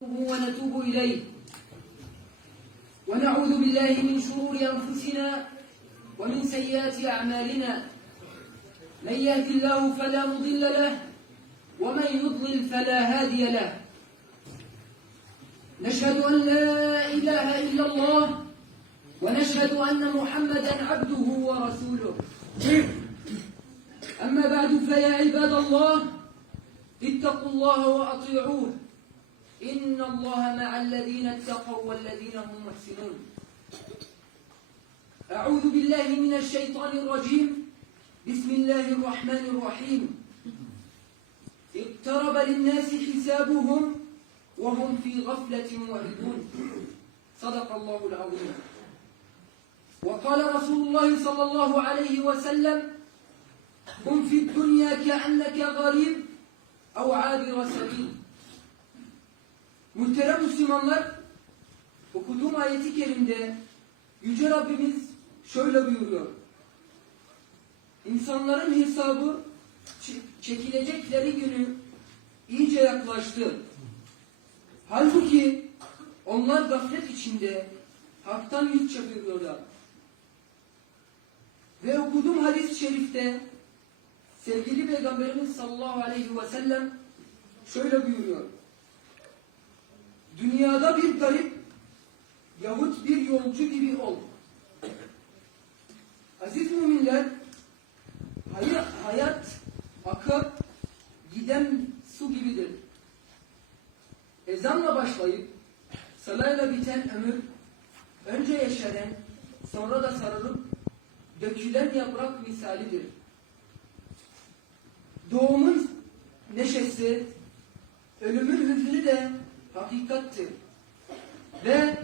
ونتوب إليه ونعوذ بالله من شرور أنفسنا ومن سيئات أعمالنا. من يهد الله فلا مضل له ومن يضلل فلا هادي له. نشهد أن لا إله إلا الله ونشهد أن محمدا عبده ورسوله. أما بعد فيا عباد الله اتقوا الله وأطيعوه إن الله مع الذين اتقوا والذين هم محسنون. أعوذ بالله من الشيطان الرجيم. بسم الله الرحمن الرحيم. اقترب للناس حسابهم وهم في غفلة معرضون. صدق الله العظيم. وقال رسول الله صلى الله عليه وسلم: كن في الدنيا كأنك غريب أو عابر سبيل. Muhterem Müslümanlar, okuduğum ayeti kerimde Yüce Rabbimiz şöyle buyuruyor: İnsanların hesabı çekilecekleri günü iyice yaklaştı. Halbuki onlar gaflet içinde haktan yüz çeviriyorlar. Ve okuduğum hadis-i şerifte sevgili Peygamberimiz sallallahu aleyhi ve sellem şöyle buyuruyor: Dünyada bir garip yahut bir yolcu gibi ol. Aziz müminler, hayat akıp giden su gibidir. Ezanla başlayıp salayla biten ömür, önce yeşeren, sonra da sararıp dökülen yaprak misalidir. Doğumun neşesi, ölümün hüznü de hakikattir. Ve